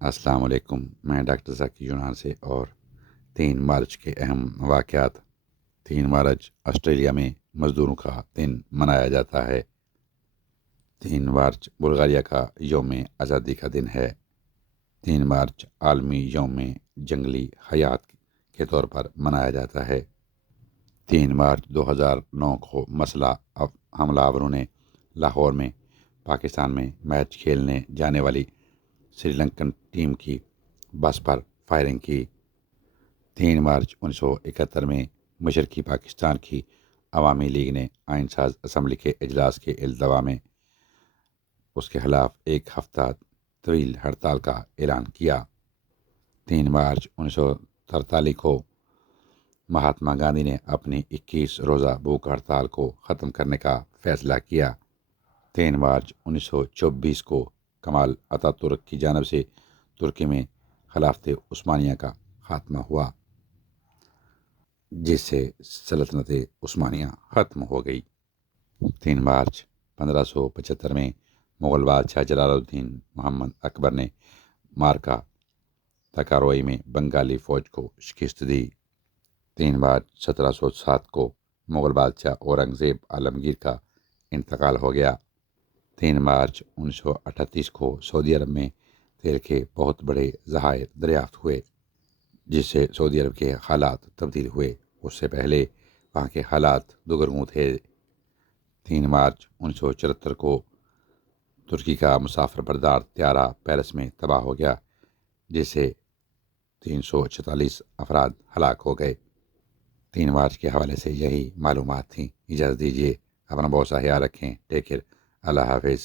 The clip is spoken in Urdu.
السلام علیکم، میں ڈاکٹر ذکی یونان سے، اور 3 مارچ کے اہم واقعات۔ 3 مارچ آسٹریلیا میں مزدوروں کا دن منایا جاتا ہے۔ 3 مارچ بلغاریہ کا یوم آزادی کا دن ہے۔ 3 مارچ عالمی یوم جنگلی حیات کے طور پر منایا جاتا ہے۔ 3 مارچ 2009 کو مسلح حملہ آوروں نے لاہور میں پاکستان میں میچ کھیلنے جانے والی سری لنکن ٹیم کی بس پر فائرنگ کی۔ 3 مارچ 1971 میں مشرقی پاکستان کی عوامی لیگ نے آئین ساز اسمبلی کے اجلاس کے التوا میں اس کے خلاف ایک ہفتہ طویل ہڑتال کا اعلان کیا۔ 3 مارچ 1943 کو مہاتما گاندھی نے اپنی 21 روزہ بھوک ہڑتال کو ختم کرنے کا فیصلہ کیا۔ 3 مارچ 1924 کو کمال اتا ترک کی جانب سے ترکی میں خلافت عثمانیہ کا خاتمہ ہوا، جس سے سلطنت عثمانیہ ختم ہو گئی۔ 3 مارچ 1575 میں مغل بادشاہ جلال الدین محمد اکبر نے مارکا تکاروئی میں بنگالی فوج کو شکست دی۔ 3 مارچ 1707 کو مغل بادشاہ اورنگزیب عالمگیر کا انتقال ہو گیا۔ 3 مارچ 1938 کو سعودی عرب میں تیل کے بہت بڑے ذخائر دریافت ہوئے، جس سے سعودی عرب کے حالات تبدیل ہوئے۔ اس سے پہلے وہاں کے حالات دگرگوں تھے۔ 3 مارچ 1974 کو ترکی کا مسافر بردار طیارہ پیرس میں تباہ ہو گیا، جس سے 346 افراد ہلاک ہو گئے۔ 3 مارچ کے حوالے سے یہی معلومات تھیں۔ اجازت دیجیے، اپنا بہت سا خیال رکھیں۔ ٹیک کیئر، اللہ حافظ۔